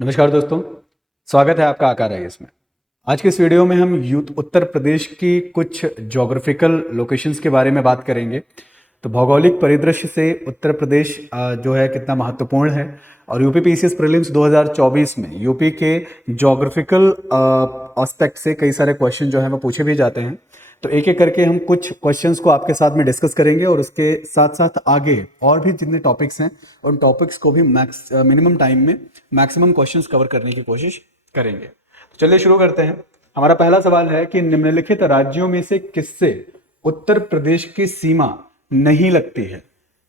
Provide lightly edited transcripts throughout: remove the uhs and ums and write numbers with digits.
नमस्कार दोस्तों, स्वागत है आपका आकार है इसमें। आज के इस वीडियो में हम उत्तर प्रदेश की कुछ ज्योग्राफिकल लोकेशंस के बारे में बात करेंगे। तो भौगोलिक परिदृश्य से उत्तर प्रदेश जो है कितना महत्वपूर्ण है, और यूपी पीसीएस प्रीलिम्स 2024 में यूपी के ज्योग्राफिकल एस्पेक्ट से कई सारे क्वेश्चन जो है वो पूछे भी जाते हैं। तो एक एक करके हम कुछ क्वेश्चंस को आपके साथ में डिस्कस करेंगे, और उसके साथ साथ आगे और भी जितने टॉपिक्स हैं उन टॉपिक्स को भी मिनिमम टाइम में मैक्सिमम क्वेश्चंस कवर करने की कोशिश करेंगे। तो चलिए शुरू करते हैं। हमारा पहला सवाल है कि निम्नलिखित राज्यों में से किससे उत्तर प्रदेश की सीमा नहीं लगती है?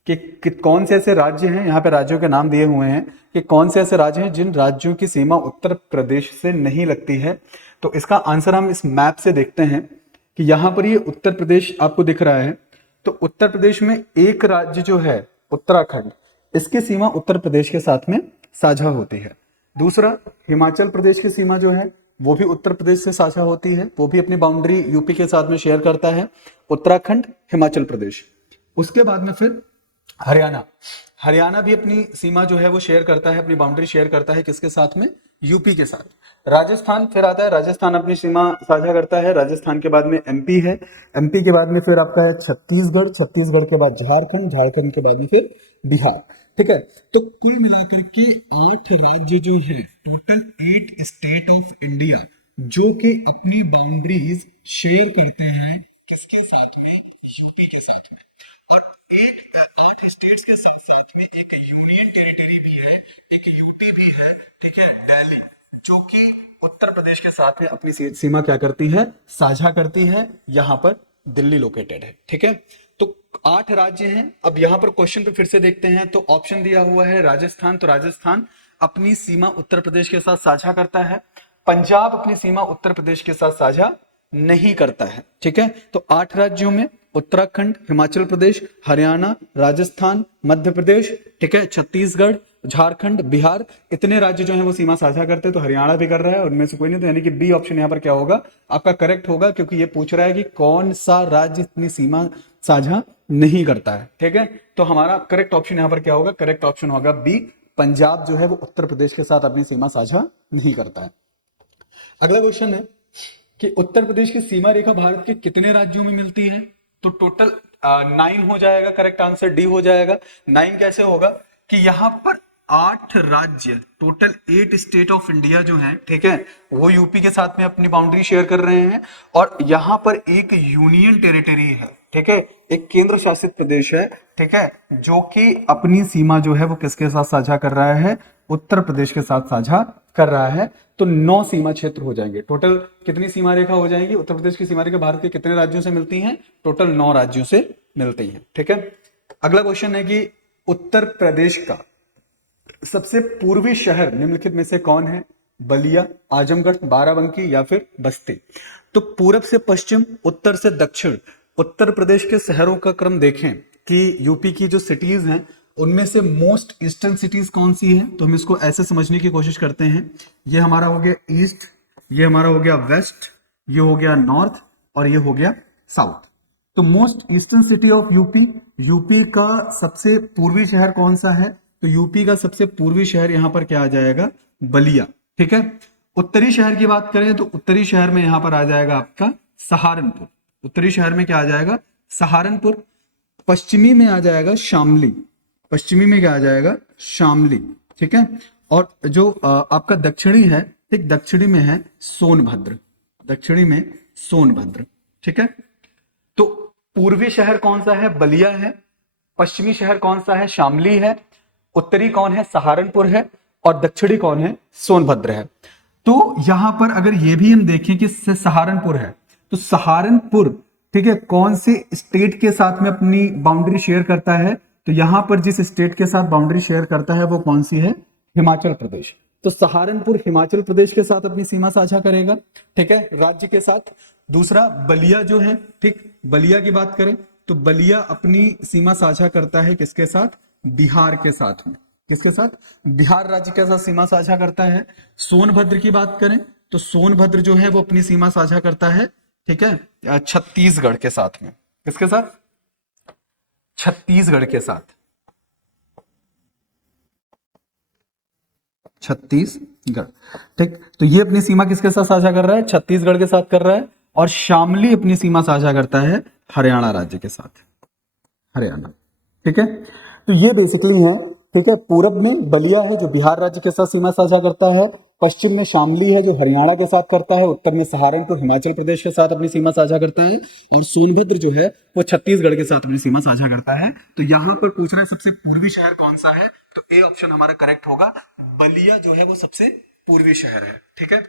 कि कौन से ऐसे राज्य हैं, यहाँ पे राज्यों के नाम दिए हुए हैं कि कौन से ऐसे राज्य हैं जिन राज्यों की सीमा उत्तर प्रदेश से नहीं लगती है। तो इसका आंसर हम इस मैप से देखते हैं कि यहाँ पर ये उत्तर प्रदेश आपको दिख रहा है। तो उत्तर प्रदेश में एक राज्य जो है उत्तराखंड, इसकी सीमा उत्तर प्रदेश के साथ में साझा होती है। दूसरा, हिमाचल प्रदेश की सीमा जो है वो भी उत्तर प्रदेश से साझा होती है, वो भी अपनी बाउंड्री यूपी के साथ में शेयर करता है, उत्तराखंड, हिमाचल प्रदेश। उसके बाद में फिर हरियाणा भी अपनी सीमा जो है वो शेयर करता है, अपनी बाउंड्री शेयर करता है, किसके साथ में? यूपी के साथ। राजस्थान फिर आता है, राजस्थान अपनी सीमा साझा करता है। राजस्थान के बाद में एमपी है, एमपी के बाद में फिर आपका है छत्तीसगढ़, छत्तीसगढ़ के बाद झारखंड, झारखंड के बाद में फिर बिहार। ठीक है, तो कुल मिलाकर के 8 राज्य जो है, टोटल 8 स्टेट ऑफ इंडिया जो कि अपनी बाउंड्रीज शेयर करते हैं किसके साथ में? यूपी के साथ में। और एक 8 स्टेट्स के साथ साथ में एक यूनियन टेरिटरी भी है, एक यूटी भी है, ठीक है, दिल्ली, जो कि उत्तर प्रदेश के साथ में अपनी सीमा क्या करती है? साझा करती है। यहां पर दिल्ली लोकेटेड है। ठीक है, तो 8 राज्य हैं। अब यहां पर क्वेश्चन पे फिर से देखते हैं, तो ऑप्शन दिया हुआ है राजस्थान, तो राजस्थान अपनी सीमा उत्तर प्रदेश के साथ साझा करता है। पंजाब अपनी सीमा उत्तर प्रदेश के साथ साझा नहीं करता है। ठीक है, तो 8 राज्यों में उत्तराखंड, हिमाचल प्रदेश, हरियाणा, राजस्थान, मध्य प्रदेश, ठीक है, छत्तीसगढ़, झारखंड, बिहार, इतने राज्य जो हैं वो सीमा साझा करते हैं। तो हरियाणा भी कर रहा है, और उनमें से कोई नहीं, तो यानी कि बी ऑप्शन यहाँ पर क्या होगा? आपका करेक्ट होगा, क्योंकि ये पूछ रहा है कि कौन सा राज्य इतनी सीमा साझा नहीं करता है। ठीक है, तो हमारा करेक्ट ऑप्शन यहाँ पर क्या होगा? करेक्ट ऑप्शन होगा बी, पंजाब जो है वो उत्तर प्रदेश के साथ अपनी सीमा साझा नहीं करता है। अगला क्वेश्चन है कि उत्तर प्रदेश की सीमा रेखा भारत के कितने राज्यों में मिलती है? तो टोटल 9 हो जाएगा। करेक्ट आंसर डी हो जाएगा। 9 कैसे होगा कि यहां पर 8 राज्य, टोटल 8 स्टेट ऑफ इंडिया जो है, ठीक है, वो यूपी के साथ में अपनी बाउंड्री शेयर कर रहे हैं, और यहां पर एक यूनियन टेरिटरी है, ठीक है, एक केंद्र शासित प्रदेश है, ठीक है, जो कि अपनी सीमा जो है वो किसके साथ साझा कर रहा है? उत्तर प्रदेश के साथ साझा कर रहा है। तो 9 सीमा क्षेत्र हो जाएंगे। टोटल कितनी सीमा रेखा हो जाएंगी? उत्तर प्रदेश की सीमा रेखा भारत के कितने राज्यों से मिलती हैं? टोटल 9 राज्यों से मिलती हैं। ठीक है, अगला क्वेश्चन है कि उत्तर प्रदेश का सबसे पूर्वी शहर निम्नलिखित में से कौन है? बलिया, आजमगढ़, बाराबंकी या फिर बस्ती। तो पूरब से पश्चिम, उत्तर से दक्षिण, उत्तर प्रदेश के शहरों का क्रम देखें कि यूपी की जो सिटीज हैं उनमें से मोस्ट ईस्टर्न सिटीज कौन सी है। तो हम इसको ऐसे समझने की कोशिश करते हैं, ये हमारा हो गया ईस्ट, ये हमारा हो गया वेस्ट, ये हो गया नॉर्थ, और ये हो गया साउथ। तो most eastern city of UP, UP का सबसे पूर्वी शहर कौन सा है? तो यूपी का सबसे पूर्वी शहर यहां पर क्या आ जाएगा? बलिया। ठीक है, उत्तरी शहर की बात करें तो उत्तरी शहर में यहां पर आ जाएगा आपका सहारनपुर। उत्तरी शहर में क्या आ जाएगा? सहारनपुर। पश्चिमी में आ जाएगा शामली, पश्चिमी में क्या आ जाएगा? शामली। ठीक है, और जो आपका दक्षिणी है, ठीक, दक्षिणी में है सोनभद्र, दक्षिणी में सोनभद्र। ठीक है, तो पूर्वी शहर कौन सा है? बलिया है। पश्चिमी शहर कौन सा है? शामली है। उत्तरी कौन है? सहारनपुर है। और दक्षिणी कौन है? सोनभद्र है। तो यहां पर अगर ये भी हम देखें कि सहारनपुर है, तो सहारनपुर, ठीक है, कौन से स्टेट के साथ में अपनी बाउंड्री शेयर करता है? तो यहां पर जिस स्टेट के साथ बाउंड्री शेयर करता है वो कौन सी है? हिमाचल प्रदेश। तो सहारनपुर हिमाचल प्रदेश के साथ अपनी सीमा साझा करेगा, ठीक है, राज्य के साथ। दूसरा, बलिया जो है, ठीक, बलिया की बात करें तो बलिया अपनी सीमा साझा करता है किसके साथ? बिहार के साथ में। किसके साथ? बिहार राज्य के साथ सीमा साझा करता है। सोनभद्र की बात करें तो सोनभद्र जो है वो अपनी सीमा साझा करता है, ठीक है, छत्तीसगढ़ के साथ में। किसके साथ? छत्तीसगढ़ के साथ, छत्तीसगढ़ गढ़। ठीक, तो ये अपनी सीमा किसके साथ साझा कर रहा है? छत्तीसगढ़ के साथ कर रहा है। और शामली अपनी सीमा साझा करता है हरियाणा राज्य के साथ, हरियाणा। ठीक है, तो ये बेसिकली है। ठीक है, पूरब में बलिया है जो बिहार राज्य के साथ सीमा साझा करता है, पश्चिम में शामली है जो हरियाणा के साथ करता है, उत्तर में सहारनपुर हिमाचल प्रदेश के साथ अपनी सीमा साझा करता है, और सोनभद्र जो है वो छत्तीसगढ़ के साथ अपनी सीमा साझा करता है। तो यहां पर पूछ रहा है सबसे पूर्वी शहर कौन सा है, तो ए ऑप्शन हमारा करेक्ट होगा, बलिया जो है वो सबसे पूर्वी शहर है। ठीक है,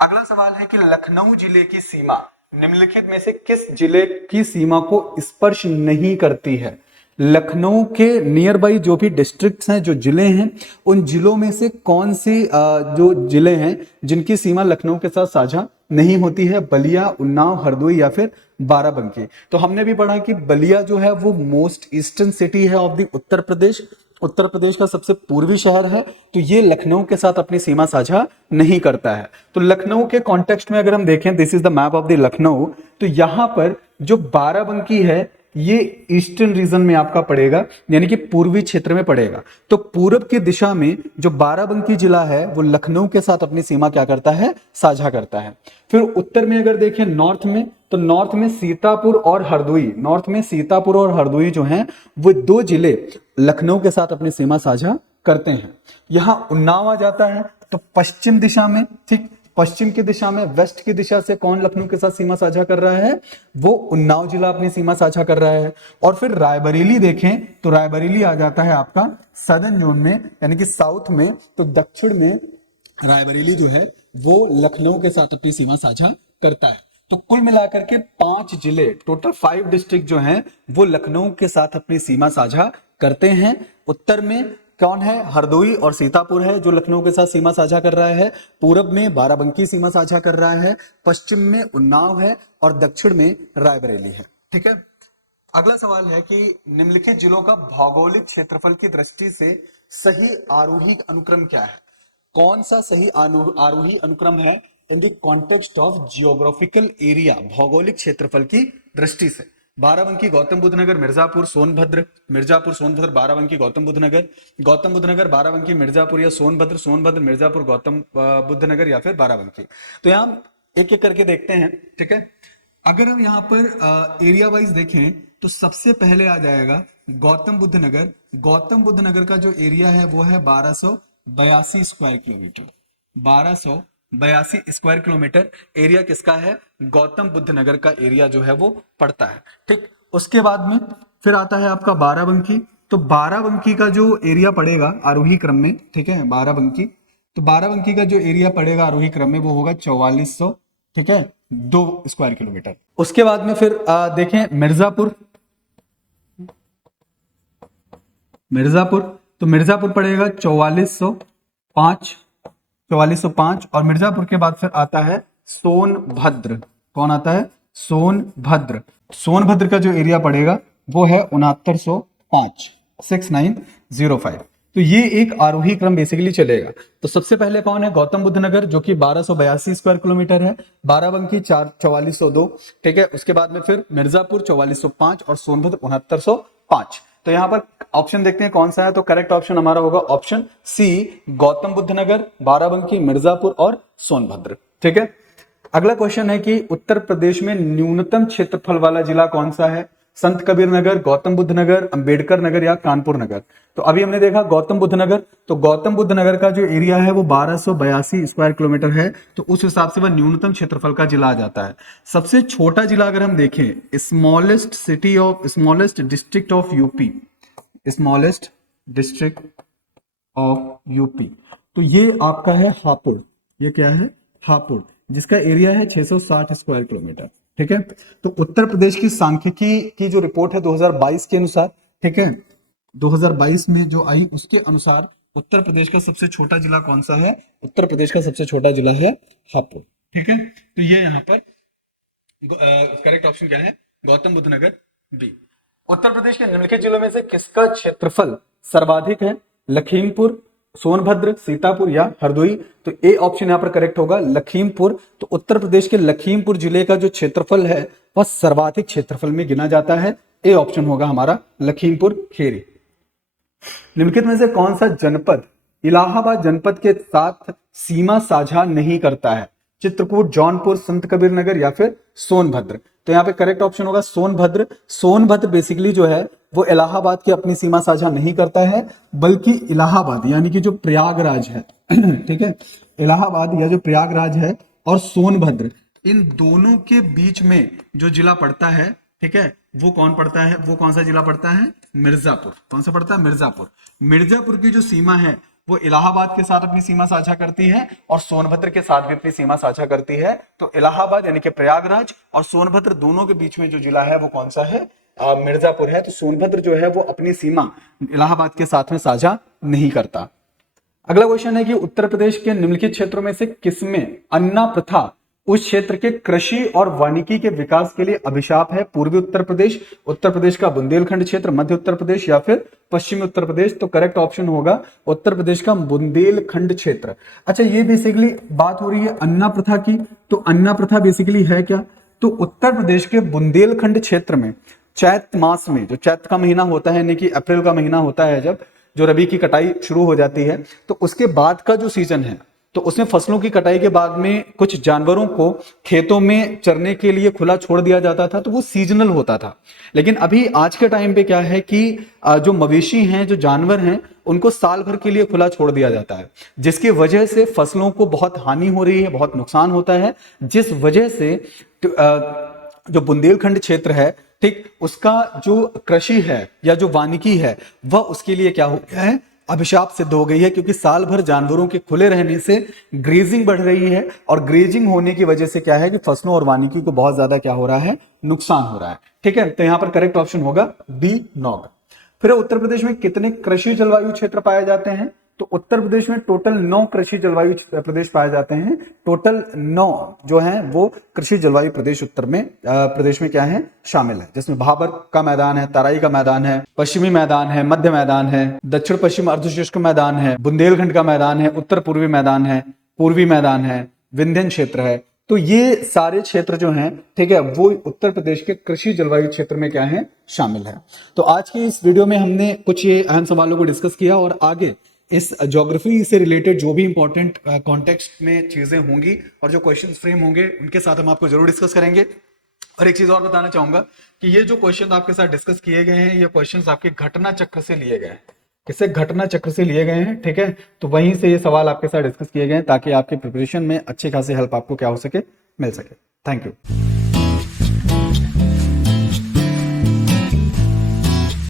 अगला सवाल है कि लखनऊ जिले की सीमा निम्नलिखित में से किस जिले की सीमा को स्पर्श नहीं करती है? लखनऊ के नियर बाई जो भी डिस्ट्रिक्ट्स हैं, जो जिले हैं, उन जिलों में से कौन सी जो जिले हैं जिनकी सीमा लखनऊ के साथ साझा नहीं होती है? बलिया, उन्नाव, हरदोई या फिर बाराबंकी। तो हमने भी पढ़ा कि बलिया जो है वो मोस्ट ईस्टर्न सिटी है ऑफ द उत्तर प्रदेश, उत्तर प्रदेश का सबसे पूर्वी शहर है, तो ये लखनऊ के साथ अपनी सीमा साझा नहीं करता है। तो लखनऊ के कॉन्टेक्स्ट में अगर हम देखें, this is the map of the Lucknow, तो यहां पर जो बाराबंकी है ये ईस्टर्न रीजन में आपका पड़ेगा, यानी कि पूर्वी क्षेत्र में पड़ेगा। तो पूरब की दिशा में जो बाराबंकी जिला है वो लखनऊ के साथ अपनी सीमा क्या करता है? साझा करता है। फिर उत्तर में अगर देखें, नॉर्थ में, तो नॉर्थ में सीतापुर और हरदोई, नॉर्थ में सीतापुर और हरदोई जो हैं वो दो जिले लखनऊ के साथ अपनी सीमा साझा करते हैं। यहां उन्नाव आ जाता है, तो पश्चिम दिशा में, ठीक, पश्चिम की दिशा में, वेस्ट की दिशा से कौन लखनऊ के साथ सीमा साझा कर रहा है? वो उन्नाव जिला अपनी सीमा साझा कर रहा है। और फिर रायबरेली देखें, तो रायबरेली आ जाता है आपका सदर्न जोन में, यानी कि साउथ में, तो दक्षिण में रायबरेली जो है वो लखनऊ के साथ अपनी सीमा साझा करता है। तो कुल मिलाकर के 5 जिले, टोटल 5 डिस्ट्रिक्ट जो हैं वो लखनऊ के साथ अपनी सीमा साझा करते हैं। उत्तर में कौन है? हरदोई और सीतापुर है जो लखनऊ के साथ सीमा साझा कर रहा है। पूरब में बाराबंकी सीमा साझा कर रहा है, पश्चिम में उन्नाव है, और दक्षिण में रायबरेली है। ठीक है, अगला सवाल है कि निम्नलिखित जिलों का भौगोलिक क्षेत्रफल की दृष्टि से सही आरोही अनुक्रम क्या है? कौन सा सही आरोही अनुक्रम है in the context of geographical area, भौगोलिक क्षेत्रफल की दृष्टि से? बाराबंकी, गौतम बुद्ध नगर, मिर्जापुर, सोनभद्र, मिर्जापुर, सोनभद्र, बाराबंकी, गौतम बुद्ध नगर, गौतम बुद्ध नगर, बाराबंकी, मिर्जापुर या सोनभद्र, सोनभद्र, मिर्जापुर, गौतम बुद्ध नगर या फिर बाराबंकी। तो यहां एक एक करके देखते हैं। ठीक है, अगर हम यहाँ पर एरिया वाइज देखें तो सबसे पहले आ जाएगा गौतम बुद्ध नगर। गौतम बुद्ध नगर का जो एरिया है वो है 1282 square kilometre, 1282 square kilometre area किसका है? गौतम बुद्ध नगर का एरिया जो है वो पड़ता है। ठीक, उसके बाद में फिर आता है आपका बाराबंकी। तो बाराबंकी का जो एरिया पड़ेगा आरोही क्रम में, ठीक है, बाराबंकी, तो बाराबंकी का जो एरिया पड़ेगा आरोही क्रम में वो होगा 4400, ठीक है, 2 स्क्वायर किलोमीटर। उसके बाद में फिर देखें मिर्जापुर, मिर्जापुर, तो मिर्जापुर पड़ेगा 4405, 4405, और मिर्जापुर के बाद फिर आता है सोनभद्र। कौन आता है? सोनभद्र। सोनभद्र का जो एरिया पड़ेगा वो है 6905, 6905। तो ये एक आरोही क्रम बेसिकली चलेगा। तो सबसे पहले कौन है? गौतम बुद्ध नगर जो कि 1282 स्क्वायर किलोमीटर है, बाराबंकी 4402, ठीक है, उसके बाद में फिर मिर्जापुर 4405 और सोनभद्र 6905। तो यहां पर ऑप्शन देखते हैं कौन सा है, तो करेक्ट ऑप्शन हमारा होगा ऑप्शन सी, गौतम बुद्ध नगर, बाराबंकी, मिर्जापुर और सोनभद्र। ठीक है, अगला क्वेश्चन है कि उत्तर प्रदेश में न्यूनतम क्षेत्रफल वाला जिला कौन सा है? संत कबीर नगर, गौतम बुद्ध नगर, अंबेडकर नगर या कानपुर नगर? तो अभी हमने देखा गौतम बुद्ध नगर, तो गौतम बुद्ध नगर का जो एरिया है वो 1282 स्क्वायर किलोमीटर है, तो उस हिसाब से वह न्यूनतम क्षेत्रफल का जिला आ जाता है। सबसे छोटा जिला अगर हम देखें, smallest city of, smallest district of UP, smallest district of UP, तो ये आपका है हापुड़। ये क्या है? हापुड़, जिसका एरिया है 660 स्क्वायर किलोमीटर। ठीक है, तो उत्तर प्रदेश की सांख्यिकी की जो रिपोर्ट है 2022 के अनुसार, ठीक है, 2022 में जो आई उसके अनुसार उत्तर प्रदेश का सबसे छोटा जिला कौन सा है? उत्तर प्रदेश का सबसे छोटा जिला है हापुड़। ठीक है, तो ये यहाँ पर करेक्ट ऑप्शन क्या है? गौतम बुद्ध नगर बी। उत्तर प्रदेश के निम्नलिखित जिलों में से किसका क्षेत्रफल सर्वाधिक है? लखीमपुर, सोनभद्र, सीतापुर या हरदोई? तो ए ऑप्शन यहां पर करेक्ट होगा, लखीमपुर। तो उत्तर प्रदेश के लखीमपुर जिले का जो क्षेत्रफल है वह सर्वाधिक क्षेत्रफल में गिना जाता है। ए ऑप्शन होगा हमारा लखीमपुर खेरी। निम्नलिखित में से कौन सा जनपद इलाहाबाद जनपद के साथ सीमा साझा नहीं करता है? चित्रकूट, जौनपुर, संत कबीर नगर या फिर सोनभद्र। तो यहाँ पे करेक्ट ऑप्शन होगा सोनभद्र। सोनभद्र बेसिकली जो है वो इलाहाबाद की अपनी सीमा साझा नहीं करता है, बल्कि इलाहाबाद यानी कि जो प्रयागराज है ठीक है, इलाहाबाद या जो प्रयागराज है और सोनभद्र, इन दोनों के बीच में जो जिला पड़ता है, ठीक है, वो कौन पड़ता है? वो कौन सा जिला पड़ता है? मिर्जापुर। कौन सा पड़ता है? मिर्जापुर। मिर्जापुर की जो सीमा है वो इलाहाबाद के साथ अपनी सीमा साझा करती है और सोनभद्र के साथ भी अपनी सीमा साझा करती है। तो इलाहाबाद यानी कि प्रयागराज और सोनभद्र दोनों के बीच में जो जिला है वो कौन सा है? मिर्जापुर है। तो सोनभद्र जो है वो अपनी सीमा इलाहाबाद के साथ में साझा नहीं करता। अगला क्वेश्चन है कि उत्तर प्रदेश के निम्नलिखित क्षेत्रों में से किसमें अन्ना प्रथा उस क्षेत्र के कृषि और वानिकी के विकास के लिए अभिशाप है? पूर्वी उत्तर प्रदेश का बुंदेलखंड क्षेत्र, मध्य उत्तर प्रदेश या फिर पश्चिमी उत्तर प्रदेश। तो करेक्ट ऑप्शन होगा उत्तर प्रदेश का बुंदेलखंड क्षेत्र। अच्छा, ये बेसिकली बात हो रही है अन्ना प्रथा की, तो अन्ना प्रथा बेसिकली है क्या? तो उत्तर प्रदेश के बुंदेलखंड क्षेत्र में चैत मास में, जो चैत का महीना होता है यानी कि अप्रैल का महीना होता है, जब जो रबी की कटाई शुरू हो जाती है, तो उसके बाद का जो सीजन है, तो उसमें फसलों की कटाई के बाद में कुछ जानवरों को खेतों में चरने के लिए खुला छोड़ दिया जाता था, तो वो सीजनल होता था। लेकिन अभी आज के टाइम पे क्या है कि जो मवेशी हैं, जो जानवर हैं, उनको साल भर के लिए खुला छोड़ दिया जाता है, जिसकी वजह से फसलों को बहुत हानि हो रही है, बहुत नुकसान होता है, जिस वजह से जो बुंदेलखंड क्षेत्र है, ठीक, उसका जो कृषि है या जो वानिकी है वह उसके लिए क्या हो गया है? अभिशाप सिद्ध हो गई है, क्योंकि साल भर जानवरों के खुले रहने से ग्रेजिंग बढ़ रही है और ग्रेजिंग होने की वजह से क्या है कि फसलों और वानिकी को बहुत ज्यादा क्या हो रहा है? नुकसान हो रहा है। ठीक है, तो यहां पर करेक्ट ऑप्शन होगा डी, नॉग। फिर उत्तर प्रदेश में कितने कृषि जलवायु क्षेत्र पाए जाते हैं? तो उत्तर प्रदेश में टोटल 9 कृषि जलवायु प्रदेश पाए जाते हैं। टोटल 9 जो हैं वो कृषि जलवायु प्रदेश उत्तर में प्रदेश में क्या है? शामिल है, जिसमें भाबर का मैदान है, तराई का मैदान है, पश्चिमी मैदान है, मध्य मैदान है, दक्षिण पश्चिम अर्धशुष्क मैदान है, बुंदेलखंड का मैदान है, उत्तर पूर्वी मैदान है, पूर्वी मैदान है, विंध्यन क्षेत्र है। तो ये सारे क्षेत्र जो हैं, ठीक है, वो उत्तर प्रदेश के कृषि जलवायु क्षेत्र में क्या है? शामिल है। तो आज की इस वीडियो में हमने कुछ ये अहम सवालों को डिस्कस किया और आगे इस ज्योग्राफी से रिलेटेड जो भी इंपॉर्टेंट कॉन्टेक्स्ट में चीजें होंगी और जो क्वेश्चन फ्रेम होंगे उनके साथ हम आपको जरूर डिस्कस करेंगे। और एक चीज और बताना चाहूंगा कि ये जो क्वेश्चन आपके साथ डिस्कस किए गए हैं, ये क्वेश्चन आपके घटना चक्र से लिए गए हैं। किससे? घटना चक्र से लिए गए हैं। ठीक है, तो वहीं से ये सवाल आपके साथ डिस्कस किए गए हैं ताकि आपके प्रिपरेशन में अच्छी खासी हेल्प आपको क्या हो सके? मिल सके। Thank you.